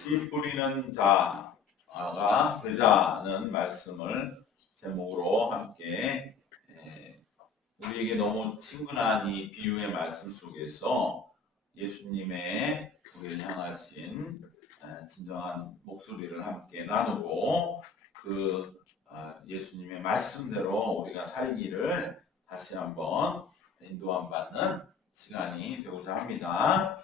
씨 뿌리는 자가 되자는 말씀을 제목으로 함께 우리에게 너무 친근한 이 비유의 말씀 속에서 예수님의 우리를 향하신 진정한 목소리를 함께 나누고 그 예수님의 말씀대로 우리가 살기를 다시 한번 인도함 받는 시간이 되고자 합니다.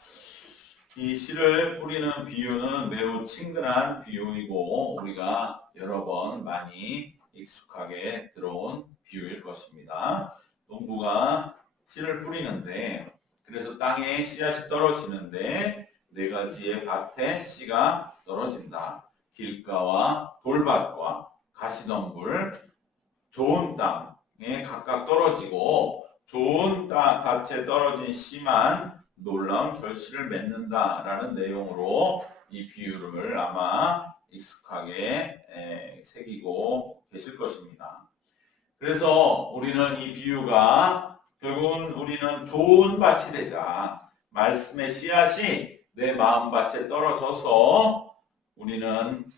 이 씨를 뿌리는 비유는 매우 친근한 비유이고 우리가 여러 번 많이 익숙하게 들어온 비유일 것입니다. 농부가 씨를 뿌리는데 그래서 땅에 씨앗이 떨어지는데 네 가지의 밭에 씨가 떨어진다. 길가와 돌밭과 가시덤불, 좋은 땅에 각각 떨어지고 좋은 밭에 떨어진 씨만 놀라운 결실을 맺는다라는 내용으로 이 비유를 아마 익숙하게 새기고 계실 것입니다. 그래서 우리는 이 비유가 결국은 우리는 좋은 밭이 되자, 말씀의 씨앗이 내 마음밭에 떨어져서 우리는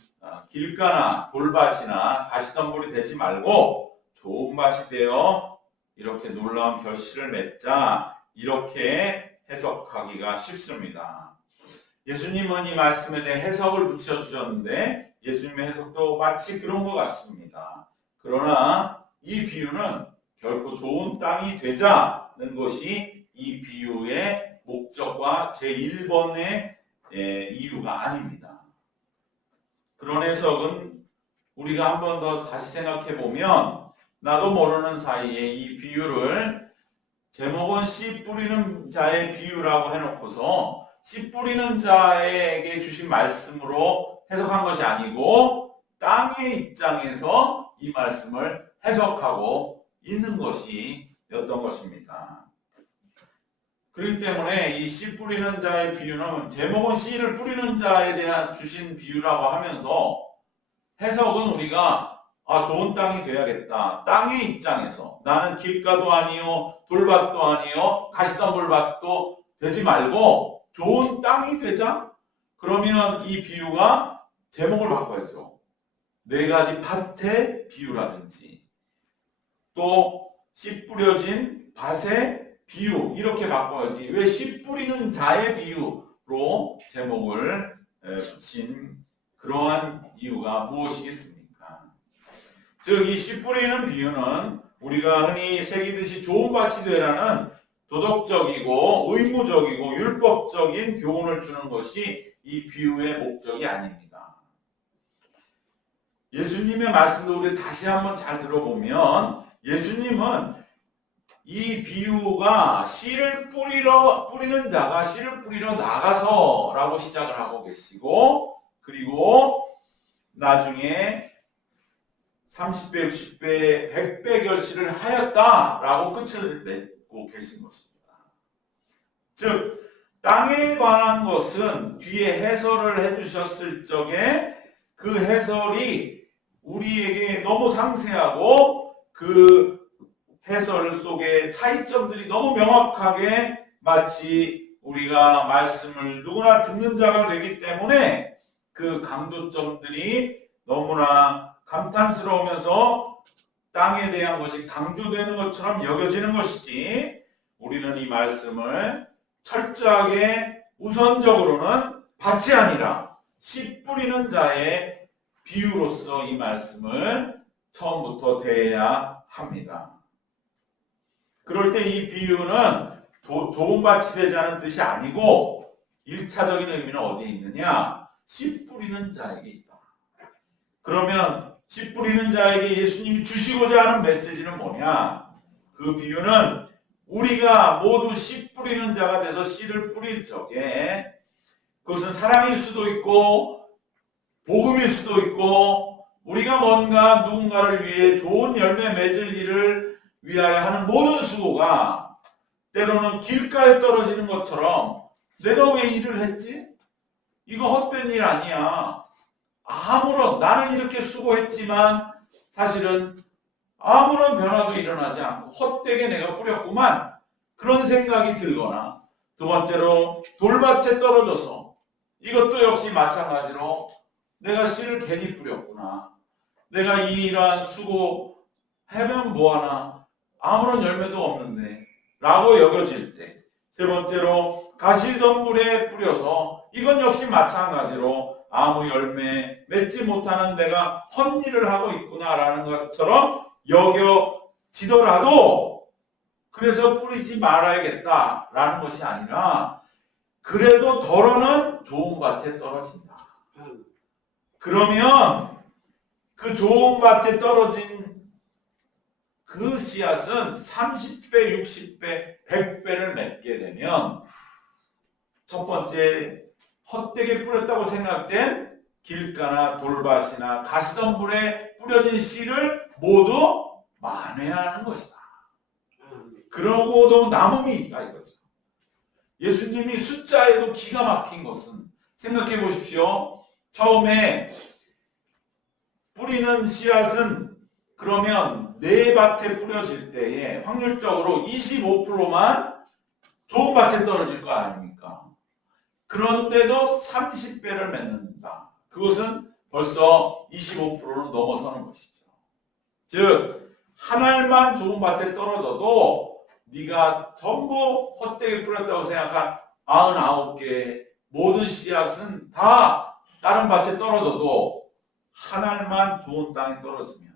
길가나 돌밭이나 가시덤불이 되지 말고 좋은 밭이 되어 이렇게 놀라운 결실을 맺자, 이렇게 해석하기가 쉽습니다. 예수님은 이 말씀에 대해 해석을 붙여주셨는데 예수님의 해석도 마치 그런 것 같습니다. 그러나 이 비유는 결코 좋은 땅이 되자는 것이 이 비유의 목적과 제1번의 이유가 아닙니다. 그런 해석은 우리가 한 번 더 다시 생각해 보면 나도 모르는 사이에 이 비유를 제목은 씨 뿌리는 자의 비유라고 해놓고서 씨 뿌리는 자에게 주신 말씀으로 해석한 것이 아니고 땅의 입장에서 이 말씀을 해석하고 있는 것이었던 것입니다. 그렇기 때문에 이 씨 뿌리는 자의 비유는 제목은 씨를 뿌리는 자에 대한 주신 비유라고 하면서 해석은 우리가 좋은 땅이 돼야겠다. 땅의 입장에서 나는 길가도 아니요 돌밭도 아니요 가시덤불밭도 되지 말고 좋은 땅이 되자. 그러면 이 비유가 제목을 바꿔야죠. 네 가지 밭의 비유라든지 또 씨 뿌려진 밭의 비유 이렇게 바꿔야지. 왜 씨 뿌리는 자의 비유로 제목을 붙인 그러한 이유가 무엇이겠습니까? 즉 이 씨 뿌리는 비유는 우리가 흔히 새기듯이 좋은 밭이 되라는 도덕적이고 의무적이고 율법적인 교훈을 주는 것이 이 비유의 목적이 아닙니다. 예수님의 말씀도 우리 다시 한번 잘 들어보면 예수님은 이 비유가 씨를 뿌리는 자가 씨를 뿌리러 나가서라고 시작을 하고 계시고 그리고 나중에 30배, 60배, 100배 결실을 하였다라고 끝을 맺고 계신 것입니다. 즉 땅에 관한 것은 뒤에 해설을 해주셨을 적에 그 해설이 우리에게 너무 상세하고 그 해설 속에 차이점들이 너무 명확하게 마치 우리가 말씀을 누구나 듣는 자가 되기 때문에 그 강조점들이 너무나 감탄스러우면서 땅에 대한 것이 강조되는 것처럼 여겨지는 것이지 우리는 이 말씀을 철저하게 우선적으로는 밭이 아니라 씨 뿌리는 자의 비유로서 이 말씀을 처음부터 대해야 합니다. 그럴 때 이 비유는 좋은 밭이 되자는 뜻이 아니고 1차적인 의미는 어디에 있느냐? 씨 뿌리는 자에게 있다. 그러면 씨 뿌리는 자에게 예수님이 주시고자 하는 메시지는 뭐냐? 그 비유는 우리가 모두 씨 뿌리는 자가 돼서 씨를 뿌릴 적에 그것은 사랑일 수도 있고 복음일 수도 있고 우리가 뭔가 누군가를 위해 좋은 열매 맺을 일을 위하여 하는 모든 수고가 때로는 길가에 떨어지는 것처럼 내가 왜 일을 했지? 이거 헛된 일 아니야. 나는 이렇게 수고했지만 사실은 아무런 변화도 일어나지 않고 헛되게 내가 뿌렸구만. 그런 생각이 들거나 두 번째로 돌밭에 떨어져서 이것도 역시 마찬가지로 내가 씨를 괜히 뿌렸구나. 내가 이러한 수고 하면 뭐하나 아무런 열매도 없는데 라고 여겨질 때, 세 번째로 가시덤불에 뿌려서 이건 역시 마찬가지로 아무 열매 맺지 못하는 내가 헛일을 하고 있구나라는 것처럼 여겨지더라도 그래서 뿌리지 말아야겠다라는 것이 아니라 그래도 덜어는 좋은 밭에 떨어진다. 그러면 그 좋은 밭에 떨어진 그 씨앗은 30배, 60배, 100배를 맺게 되면 첫 번째 헛되게 뿌렸다고 생각된 길가나 돌밭이나 가시덤불에 뿌려진 씨를 모두 만회하는 것이다. 그러고도 남음이 있다 이거죠. 예수님이 숫자에도 기가 막힌 것은 생각해 보십시오. 처음에 뿌리는 씨앗은 그러면 내 밭에 뿌려질 때에 확률적으로 25%만 좋은 밭에 떨어질 거 아닙니까? 그런데도 30배를 맺는다. 그것은 벌써 25%는 넘어서는 것이죠. 즉 한 알만 좋은 밭에 떨어져도 네가 전부 헛되게 뿌렸다고 생각한 99개의 모든 씨앗은 다 다른 밭에 떨어져도 한 알만 좋은 땅에 떨어지면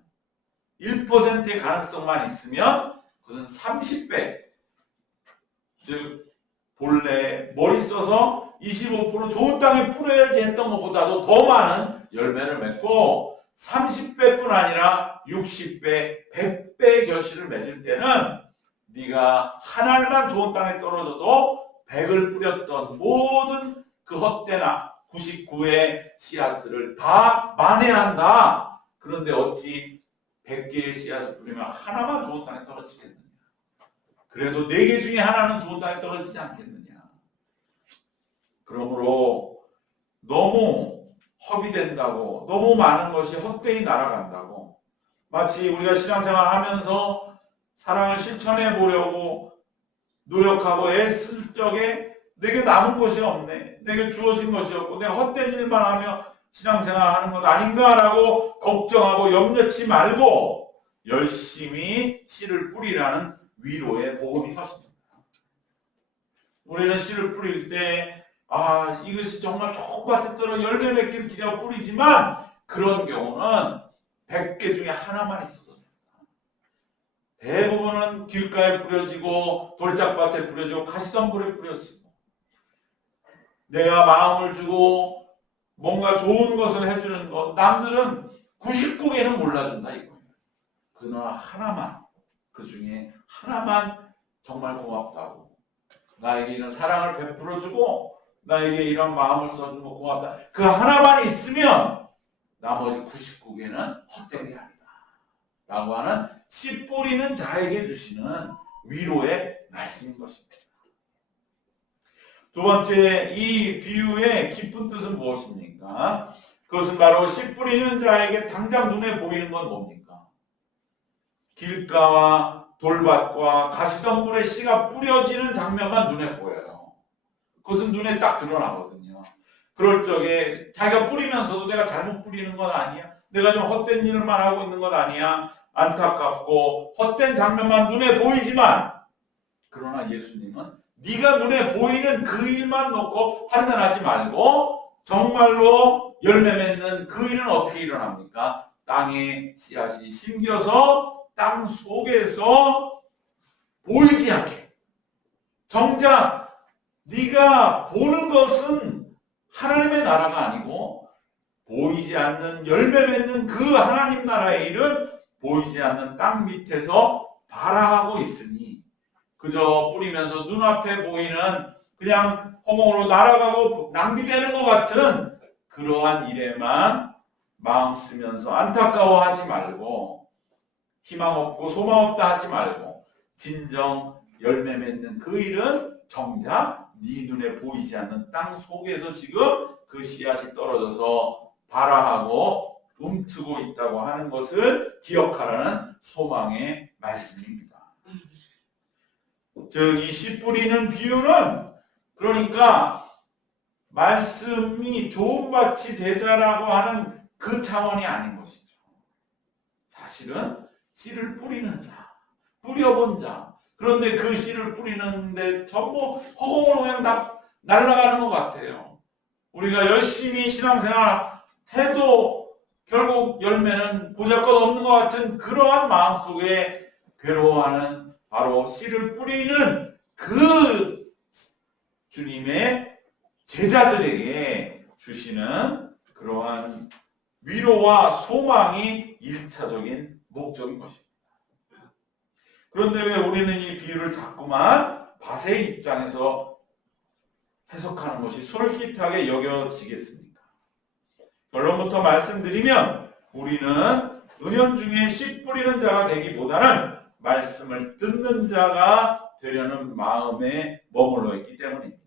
1%의 가능성만 있으면 그것은 30배, 즉 본래 머리 써서 25% 좋은 땅에 뿌려야지 했던 것보다도 더 많은 열매를 맺고 30배뿐 아니라 60배, 100배의 결실을 맺을 때는 네가 한 알만 좋은 땅에 떨어져도 100을 뿌렸던 모든 그 헛되나 99의 씨앗들을 다 만회한다. 그런데 어찌 100개의 씨앗을 뿌리면 하나만 좋은 땅에 떨어지겠느냐. 그래도 4개 중에 하나는 좋은 땅에 떨어지지 않겠느냐. 그러므로 너무 허비된다고, 너무 많은 것이 헛되이 날아간다고, 마치 우리가 신앙생활 하면서 사랑을 실천해 보려고 노력하고 애쓸 적에 내게 남은 것이 없네, 내게 주어진 것이 없고 내가 헛된 일만 하며 신앙생활 하는 것 아닌가라고 걱정하고 염려치 말고 열심히 씨를 뿌리라는 위로의 복음이 컸습니다. 우리는 씨를 뿌릴 때 이것이 정말 좋은 밭에 떨어 열매 맺기를 기대하고 뿌리지만 그런 경우는 100개 중에 하나만 있어도 됩니다. 대부분은 길가에 뿌려지고 돌짝밭에 뿌려지고 가시덤불에 뿌려지고 내가 마음을 주고 뭔가 좋은 것을 해주는 것, 남들은 99개는 몰라준다 이거예요. 그러나 하나만, 그 중에 하나만 정말 고맙다고, 나에게 이런 사랑을 베풀어주고 나에게 이런 마음을 써주고 고맙다, 그 하나만 있으면 나머지 99개는 헛된 게 아니다 라고 하는 씨 뿌리는 자에게 주시는 위로의 말씀인 것입니다. 두 번째, 이 비유의 깊은 뜻은 무엇입니까? 그것은 바로 씨 뿌리는 자에게 당장 눈에 보이는 건 뭡니까? 길가와 돌밭과 가시덤불에 씨가 뿌려지는 장면만 눈에 보여요. 그것은 눈에 딱 드러나거든요. 그럴 적에 자기가 뿌리면서도 내가 잘못 뿌리는 건 아니야, 내가 좀 헛된 일만 하고 있는 건 아니야, 안타깝고 헛된 장면만 눈에 보이지만, 그러나 예수님은 네가 눈에 보이는 그 일만 놓고 판단하지 말고 정말로 열매 맺는 그 일은 어떻게 일어납니까? 땅에 씨앗이 심겨서 땅 속에서 보이지 않게, 정작 네가 보는 것은 하나님의 나라가 아니고 보이지 않는 열매 맺는 그 하나님 나라의 일은 보이지 않는 땅 밑에서 발아하고 있으니 그저 뿌리면서 눈앞에 보이는 그냥 허공으로 날아가고 낭비되는 것 같은 그러한 일에만 마음 쓰면서 안타까워하지 말고 희망 없고 소망 없다 하지 말고 진정 열매 맺는 그 일은 정작 네 눈에 보이지 않는 땅 속에서 지금 그 씨앗이 떨어져서 발아하고 움트고 있다고 하는 것을 기억하라는 소망의 말씀입니다. 즉 이 씨 뿌리는 비유는 그러니까 말씀이 좋은 밭이 되자라고 하는 그 차원이 아닌 것이죠. 사실은 씨를 뿌리는 자, 뿌려본 자. 그런데 그 씨를 뿌리는데 전부 허공으로 그냥 다 날아가는 것 같아요. 우리가 열심히 신앙생활 해도 결국 열매는 보잘것없는 것 같은 그러한 마음속에 괴로워하는 바로 씨를 뿌리는 그 주님의 제자들에게 주시는 그러한 위로와 소망이 1차적인 목적인 것입니다. 그런데 왜 우리는 이 비유를 자꾸만 밭의 입장에서 해석하는 것이 솔깃하게 여겨지겠습니까? 결론부터 말씀드리면 우리는 은연중에 씨 뿌리는 자가 되기보다는 말씀을 듣는 자가 되려는 마음에 머물러 있기 때문입니다.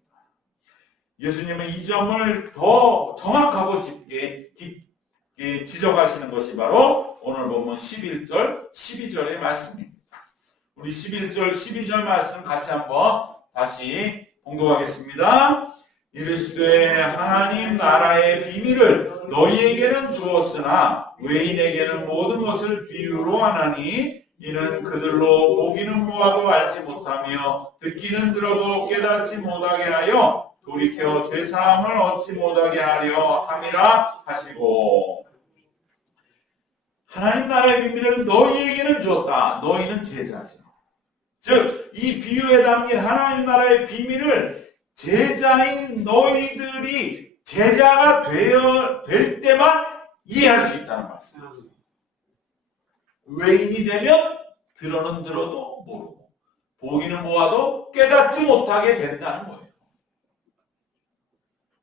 예수님은 이 점을 더 정확하고 깊게 지적하시는 것이 바로 오늘 보면 11절, 12절의 말씀입니다. 우리 11절, 12절 말씀 같이 한번 다시 봉독하겠습니다. 이르시되 하나님 나라의 비밀을 너희에게는 주었으나 외인에게는 모든 것을 비유로 하나니 이는 그들로 보기는 보아도 알지 못하며 듣기는 들어도 깨닫지 못하게 하여 돌이켜 죄사함을 얻지 못하게 하려 함이라 하시고, 하나님 나라의 비밀을 너희에게는 주었다. 너희는 제자죠. 즉 이 비유에 담긴 하나님 나라의 비밀을 제자인 너희들이 제자가 될 때만 이해할 수 있다는 말씀이죠. 외인이 되면 들어는 들어도 모르고 보기는 보아도 깨닫지 못하게 된다는 거예요.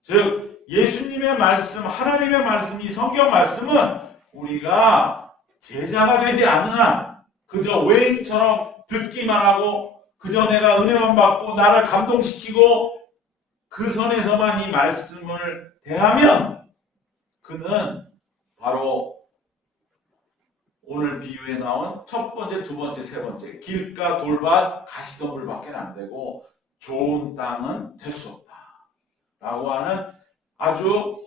즉 예수님의 말씀, 하나님의 말씀, 이 성경 말씀은 우리가 제자가 되지 않는 한 그저 외인처럼 듣기만 하고 그저 내가 은혜만 받고 나를 감동시키고 그 선에서만 이 말씀을 대하면 그는 바로 오늘 비유에 나온 첫 번째, 두 번째, 세 번째 길가, 돌밭, 가시덤불밖에 안 되고 좋은 땅은 될 수 없다 라고 하는 아주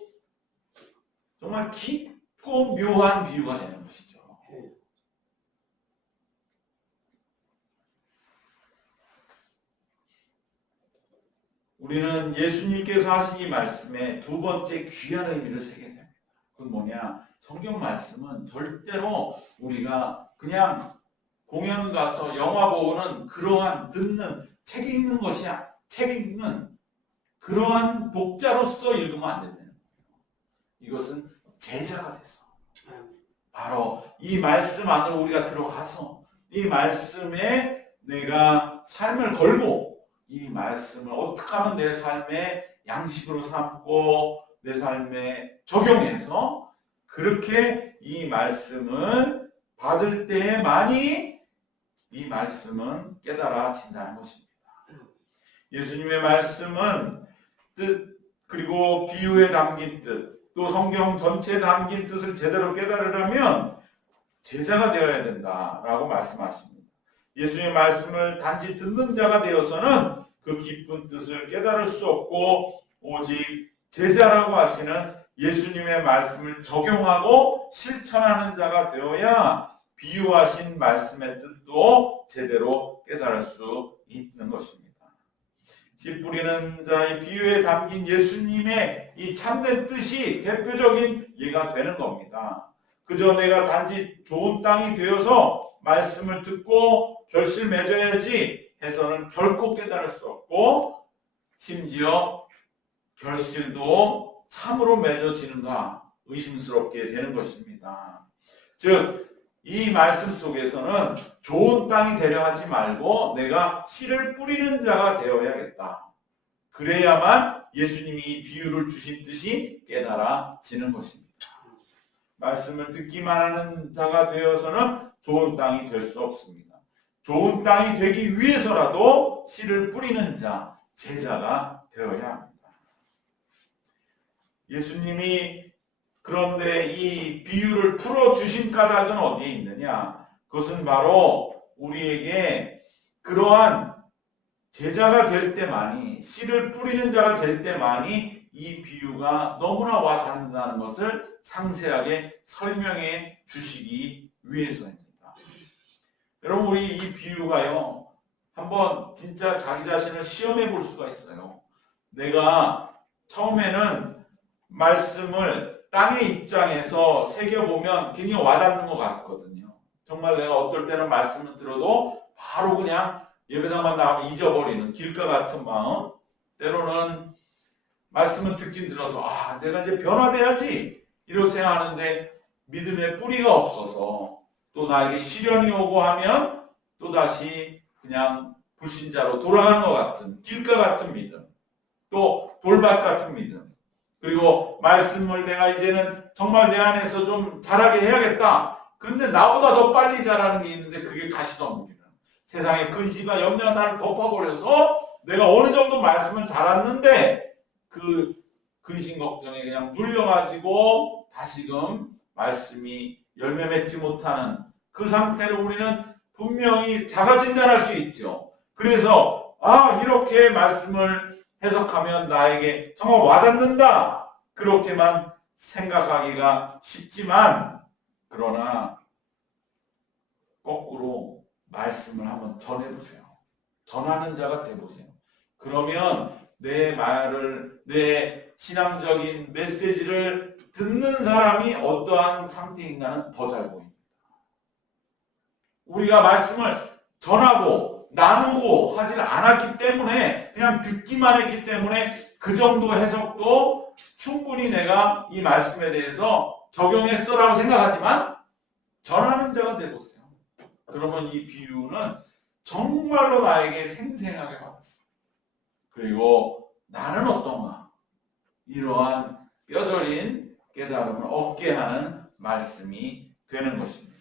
정말 깊고 묘한 비유가 되는 것이죠. 우리는 예수님께서 하신 이 말씀에 두 번째 귀한 의미를 새게 됩니다. 그건 뭐냐? 성경 말씀은 절대로 우리가 그냥 공연 가서 영화 보고는 그러한 듣는, 책 읽는 것이야. 책 읽는 그러한 독자로서 읽으면 안 된다는 거예요. 이것은 제자가 돼서 바로 이 말씀 안으로 우리가 들어가서 이 말씀에 내가 삶을 걸고 이 말씀을 어떻게 하면 내 삶의 양식으로 삼고 내 삶에 적용해서 그렇게 이 말씀을 받을 때만이 이 말씀은 깨달아진다는 것입니다. 예수님의 말씀은 뜻 그리고 비유에 담긴 뜻 또 성경 전체에 담긴 뜻을 제대로 깨달으려면 제자가 되어야 된다라고 말씀하십니다. 예수님의 말씀을 단지 듣는 자가 되어서는 그 깊은 뜻을 깨달을 수 없고 오직 제자라고 하시는 예수님의 말씀을 적용하고 실천하는 자가 되어야 비유하신 말씀의 뜻도 제대로 깨달을 수 있는 것입니다. 씨 뿌리는 자의 비유에 담긴 예수님의 이 참된 뜻이 대표적인 예가 되는 겁니다. 그저 내가 단지 좋은 땅이 되어서 말씀을 듣고 결실 맺어야지 해서는 결코 깨달을 수 없고 심지어 결실도 참으로 맺어지는가 의심스럽게 되는 것입니다. 즉 이 말씀 속에서는 좋은 땅이 되려 하지 말고 내가 씨를 뿌리는 자가 되어야겠다. 그래야만 예수님이 이 비유를 주신 뜻이 깨달아지는 것입니다. 말씀을 듣기만 하는 자가 되어서는 좋은 땅이 될 수 없습니다. 좋은 땅이 되기 위해서라도 씨를 뿌리는 자, 제자가 되어야 합니다. 예수님이 그런데 이 비유를 풀어주신 까닭은 어디에 있느냐? 그것은 바로 우리에게 그러한 제자가 될 때만이, 씨를 뿌리는 자가 될 때만이 이 비유가 너무나 와닿는다는 것을 상세하게 설명해 주시기 위해서입니다. 여러분, 우리 이 비유가요, 한번 진짜 자기 자신을 시험해 볼 수가 있어요. 내가 처음에는 말씀을 땅의 입장에서 새겨보면 굉장히 와닿는 것 같거든요. 정말 내가 어떨 때는 말씀을 들어도 바로 그냥 예배당만 나가면 잊어버리는 길가 같은 마음, 때로는 말씀을 듣긴 들어서 내가 이제 변화돼야지 이렇게 생각하는데 믿음의 뿌리가 없어서 또 나에게 시련이 오고 하면 또다시 그냥 불신자로 돌아가는 것 같은 길가 같은 믿음, 또 돌밭 같은 믿음, 그리고 말씀을 내가 이제는 정말 내 안에서 좀 자라게 해야겠다. 그런데 나보다 더 빨리 자라는 게 있는데 그게 가시덤불이라. 세상의 근심과 염려가 나를 덮어버려서 내가 어느 정도 말씀을 자랐는데 그 근심 걱정에 그냥 눌려가지고 다시금 말씀이 열매 맺지 못하는 그 상태를 우리는 분명히 자가진단할 수 있죠. 그래서 이렇게 말씀을 해석하면 나에게 정말 와닿는다, 그렇게만 생각하기가 쉽지만, 그러나 거꾸로 말씀을 한번 전해보세요. 전하는 자가 돼보세요. 그러면 내 말을, 내 신앙적인 메시지를 듣는 사람이 어떠한 상태인가는 더 잘 보입니다. 우리가 말씀을 전하고 나누고 하지 않았기 때문에, 그냥 듣기만 했기 때문에 그 정도 해석도 충분히 내가 이 말씀에 대해서 적용했어라고 생각하지만, 전하는 자가 돼보세요. 그러면 이 비유는 정말로 나에게 생생하게 와닿습니다. 그리고 나는 어떤가, 이러한 뼈저린 깨달음을 얻게 하는 말씀이 되는 것입니다.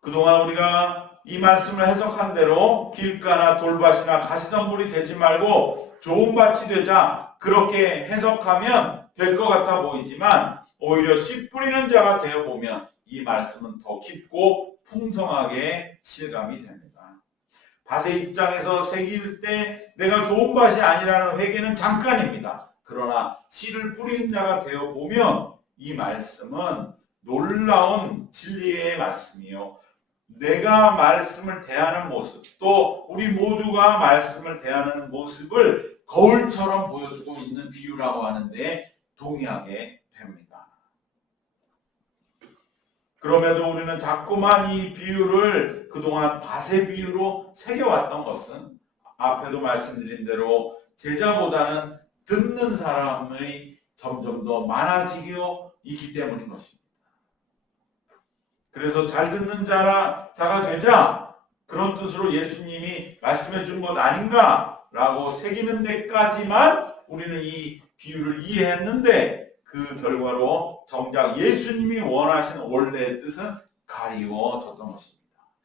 그동안 우리가 이 말씀을 해석한 대로 길가나 돌밭이나 가시덤불이 되지 말고 좋은 밭이 되자, 그렇게 해석하면 될 것 같아 보이지만 오히려 씨 뿌리는 자가 되어보면 이 말씀은 더 깊고 풍성하게 실감이 됩니다. 밭의 입장에서 새길 때 내가 좋은 밭이 아니라는 회개는 잠깐입니다. 그러나 씨를 뿌리는 자가 되어보면 이 말씀은 놀라운 진리의 말씀이요, 내가 말씀을 대하는 모습, 또 우리 모두가 말씀을 대하는 모습을 거울처럼 보여주고 있는 비유라고 하는데 동의하게 됩니다. 그럼에도 우리는 자꾸만 이 비유를 그동안 밭의 비유로 새겨왔던 것은 앞에도 말씀드린 대로 제자보다는 듣는 사람의 점점 더 많아지고 있기 때문인 것입니다. 그래서 잘 듣는 자가 되자, 그런 뜻으로 예수님이 말씀해 준 것 아닌가라고 새기는 데까지만 우리는 이 비유를 이해했는데, 그 결과로 정작 예수님이 원하시는 원래의 뜻은 가리워졌던 것입니다.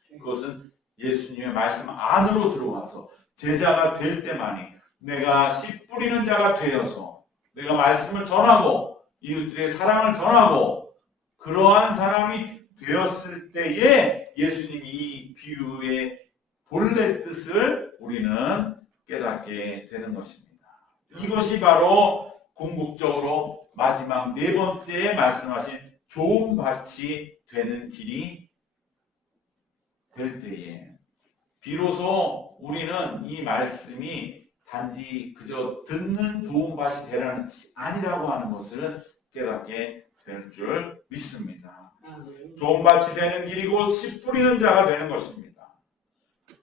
그것은 예수님의 말씀 안으로 들어와서 제자가 될 때만이 내가 씨 뿌리는 자가 되어서 내가 말씀을 전하고 이웃들의 사랑을 전하고 그러한 사람이 되었을 때에 예수님이 이 비유의 본래 뜻을 우리는 깨닫게 되는 것입니다. 이것이 바로 궁극적으로 마지막 네 번째에 말씀하신 좋은 밭이 되는 길이 될 때에 비로소 우리는 이 말씀이 단지 그저 듣는 좋은 밭이 되라는 뜻이 아니라고 하는 것을 깨닫게 될 줄 믿습니다. 좋은 밭이 되는 길이 곧 씨 뿌리는 자가 되는 것입니다.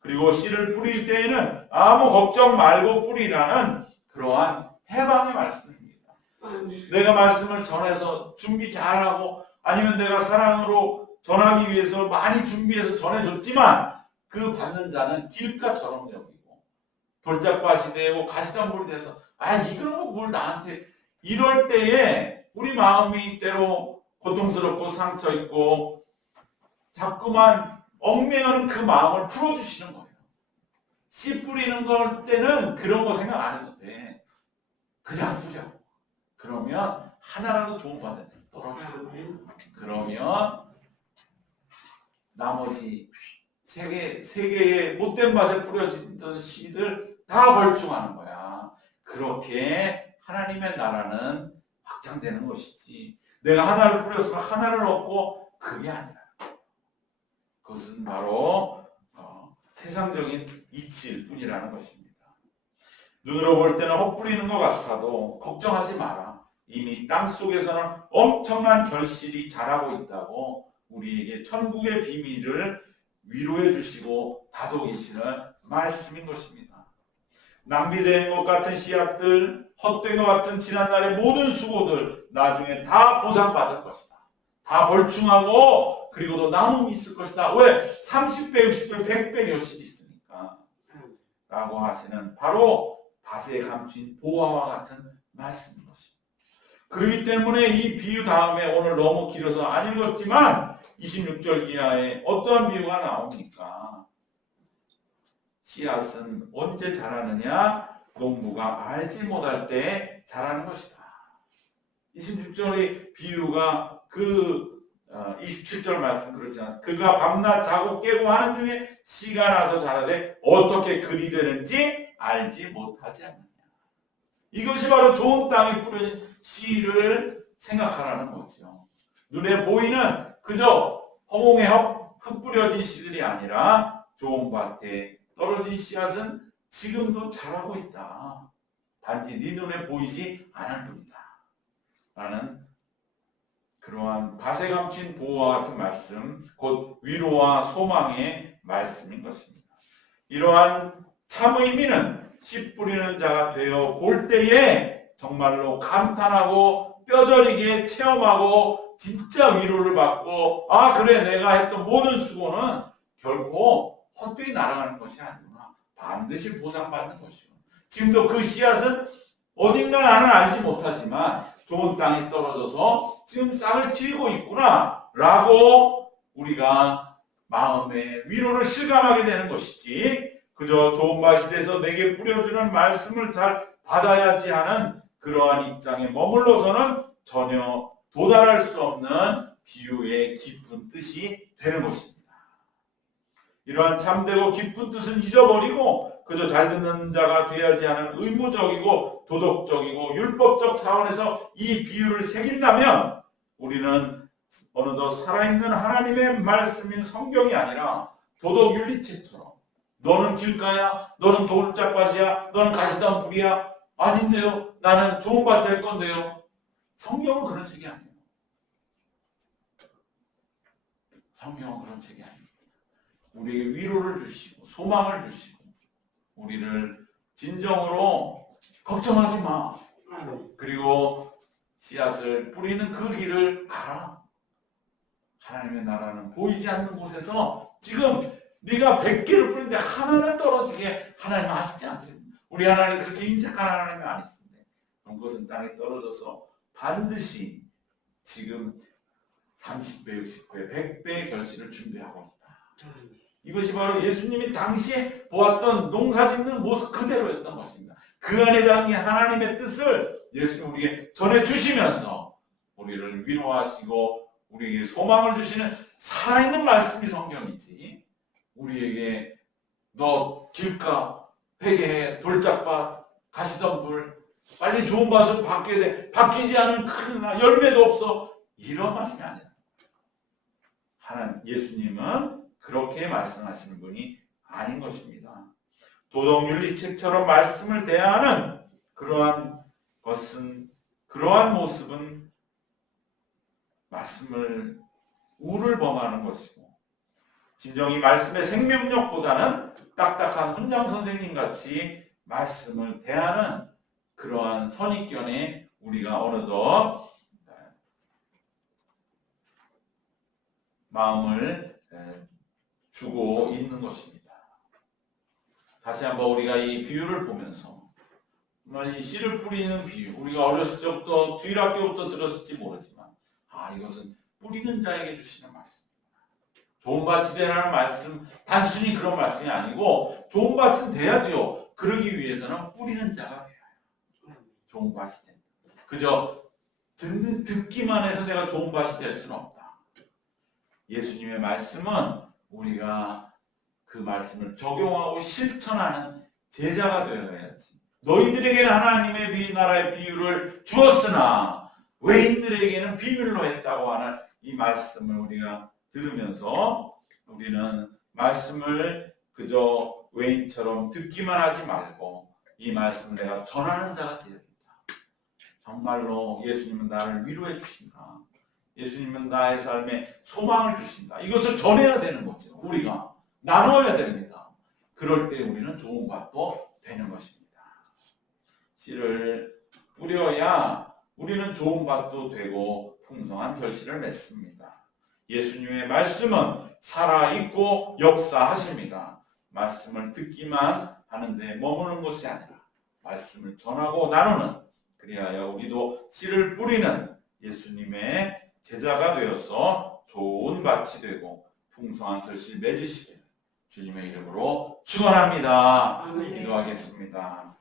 그리고 씨를 뿌릴 때에는 아무 걱정 말고 뿌리라는 그러한 해방의 말씀입니다. 내가 말씀을 전해서 준비 잘하고 아니면 내가 사랑으로 전하기 위해서 많이 준비해서 전해줬지만 그 받는 자는 길가처럼 여기고 돌짝밭이 되고 가시덤불이 돼서 이거는 뭘 나한테, 이럴 때에 우리 마음이 때로 고통스럽고 상처있고 자꾸만 얽매여는 그 마음을 풀어주시는 거예요. 씨 뿌리는 걸 때는 그런 거 생각 안 해도 돼. 그냥 뿌려. 그러면 하나라도 좋은 거 같아. 떨어지고. 그러면 나머지 세 개의 못된 밭에 뿌려지던 씨들 다 벌충하는 거야. 그렇게 하나님의 나라는 확장되는 것이지. 내가 하나를 뿌렸으면 하나를 얻고 그게 아니라. 그것은 바로 세상적인 이치일 뿐이라는 것입니다. 눈으로 볼 때는 헛뿌리는 것 같아도 걱정하지 마라. 이미 땅속에서는 엄청난 결실이 자라고 있다고 우리에게 천국의 비밀을 위로해 주시고 다독이시는 말씀인 것입니다. 낭비된 것 같은 씨앗들, 헛된 것 같은 지난날의 모든 수고들 나중에 다 보상받을 것이다. 다 벌충하고 그리고도 나눔이 있을 것이다. 왜? 30배, 60배, 100배 결실이 있으니까. 라고 하시는 바로 밭에 감춘 보화와 같은 말씀인 것입니다. 그렇기 때문에 이 비유 다음에 오늘 너무 길어서 안 읽었지만 26절 이하에 어떠한 비유가 나옵니까? 씨앗은 언제 자라느냐? 농부가 알지 못할 때 자라는 것이다. 26절의 비유가 그 27절 말씀 그렇지 않습니까? 그가 밤낮 자고 깨고 하는 중에 씨가 나서 자라되 어떻게 그리 되는지 알지 못하지 않느냐. 이것이 바로 좋은 땅에 뿌려진 씨를 생각하라는 거죠. 눈에 보이는 그저 허공에 흩뿌려진 씨들이 아니라 좋은 밭에 떨어진 씨앗은 지금도 자라고 있다. 단지 네 눈에 보이지 않을 뿐이다. 라는 그러한 밭에 감춘 보호와 같은 말씀, 곧 위로와 소망의 말씀인 것입니다. 이러한 참 의미는 씨 뿌리는 자가 되어 볼 때에 정말로 감탄하고 뼈저리게 체험하고 진짜 위로를 받고 아 그래 내가 했던 모든 수고는 결코 헛되이 날아가는 것이 아니구나. 반드시 보상받는 것이고 지금도 그 씨앗은 어딘가 나는 알지 못하지만 좋은 땅에 떨어져서 지금 싹을 틔우고 있구나 라고 우리가 마음의 위로를 실감하게 되는 것이지 그저 좋은 밭이 돼서 내게 뿌려주는 말씀을 잘 받아야지 하는 그러한 입장에 머물러서는 전혀 도달할 수 없는 비유의 깊은 뜻이 되는 것입니다. 이러한 참되고 깊은 뜻은 잊어버리고 그저 잘 듣는 자가 돼야지 하는 의무적이고 도덕적이고 율법적 차원에서 이 비유를 새긴다면 우리는 어느덧 살아있는 하나님의 말씀인 성경이 아니라 도덕윤리책처럼 너는 길가야, 너는 돌짝밭이야, 너는 가시덤불이야. 아닌데요. 나는 좋은 밭 될 건데요. 성경은 그런 책이 아니에요. 성경은 그런 책이 아니에요. 우리에게 위로를 주시고 소망을 주시고 우리를 진정으로 걱정하지 마. 그리고 씨앗을 뿌리는 그 길을 가라. 하나님의 나라는 보이지 않는 곳에서 지금 네가 100개를 뿌리는데 하나는 떨어지게 하나님은 하시지 않대요. 우리 하나님 그렇게 인색한 하나님이 아니신데 그런 것은 땅에 떨어져서 반드시 지금 30배, 60배, 100배의 결실을 준비하고 있다. 이것이 바로 예수님이 당시에 보았던 농사짓는 모습 그대로였던 것입니다. 그 안에 담긴 하나님의 뜻을 예수님 우리에게 전해주시면서 우리를 위로하시고 우리에게 소망을 주시는 살아있는 말씀이 성경이지 우리에게 너 길가, 회개해, 돌짝밭, 가시덤불 빨리 좋은 밭을 바뀌어야 돼. 바뀌지 않으면 큰일 나. 열매도 없어. 이런 말씀이 아니라 하나님 예수님은 그렇게 말씀하시는 분이 아닌 것입니다. 도덕윤리책처럼 말씀을 대하는 그러한 모습은 말씀을 우를 범하는 것이고 진정이 말씀의 생명력보다는 딱딱한 훈장 선생님 같이 말씀을 대하는 그러한 선입견에 우리가 어느덧 마음을 주고 있는 것입니다. 다시 한번 우리가 이 비유를 보면서 정말 이 씨를 뿌리는 비유 우리가 어렸을 적부터 주일학교부터 들었을지 모르지만 이것은 뿌리는 자에게 주시는 말씀 좋은 밭이 되라는 말씀 단순히 그런 말씀이 아니고 좋은 밭은 돼야지요. 그러기 위해서는 뿌리는 자가 돼야 해요. 좋은 밭이 된다. 그저 듣기만 해서 내가 좋은 밭이 될 수는 없다. 예수님의 말씀은 우리가 그 말씀을 적용하고 실천하는 제자가 되어야지. 너희들에게는 하나님의 나라의 비유를 주었으나 외인들에게는 비밀로 했다고 하는 이 말씀을 우리가 들으면서 우리는 말씀을 그저 외인처럼 듣기만 하지 말고 이 말씀을 내가 전하는 자가 되어야겠다. 정말로 예수님은 나를 위로해 주신다. 예수님은 나의 삶에 소망을 주신다. 이것을 전해야 되는 거죠. 우리가 나누어야 됩니다. 그럴 때 우리는 좋은 밭도 되는 것입니다. 씨를 뿌려야 우리는 좋은 밭도 되고 풍성한 결실을 맺습니다. 예수님의 말씀은 살아있고 역사하십니다. 말씀을 듣기만 하는데 머무는 것이 아니라 말씀을 전하고 나누는, 그리하여 우리도 씨를 뿌리는 예수님의 제자가 되어서 좋은 밭이 되고 풍성한 결실 맺으시기를 주님의 이름으로 축원합니다. 기도하겠습니다.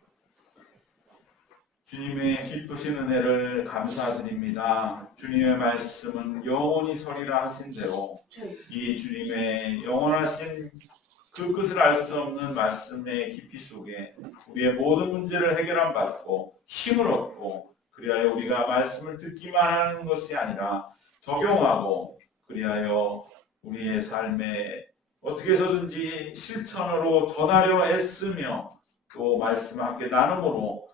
주님의 기쁘신 은혜를 감사드립니다. 주님의 말씀은 영원히 서리라 하신 대로 이 주님의 영원하신 그 끝을 알 수 없는 말씀의 깊이 속에 우리의 모든 문제를 해결함 받고 힘을 얻고, 그리하여 우리가 말씀을 듣기만 하는 것이 아니라 적용하고, 그리하여 우리의 삶에 어떻게 해서든지 실천으로 전하려 애쓰며 또 말씀을 함께 나눔으로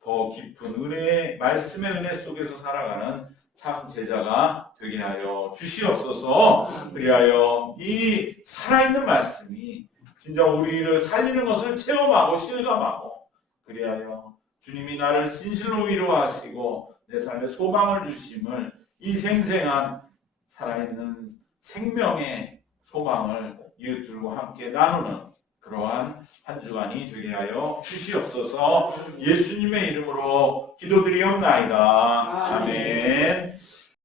더 깊은 은혜의 말씀의 은혜 속에서 살아가는 참 제자가 되게 하여 주시옵소서. 그리하여 이 살아있는 말씀이 진짜 우리를 살리는 것을 체험하고 실감하고, 그리하여 주님이 나를 진실로 위로하시고 내 삶에 소망을 주심을, 이 생생한 살아있는 생명의 소망을 이웃들과 함께 나누는 그러한 한 주간이 되게 하여 주시옵소서. 예수님의 이름으로 기도드리옵나이다. 아멘.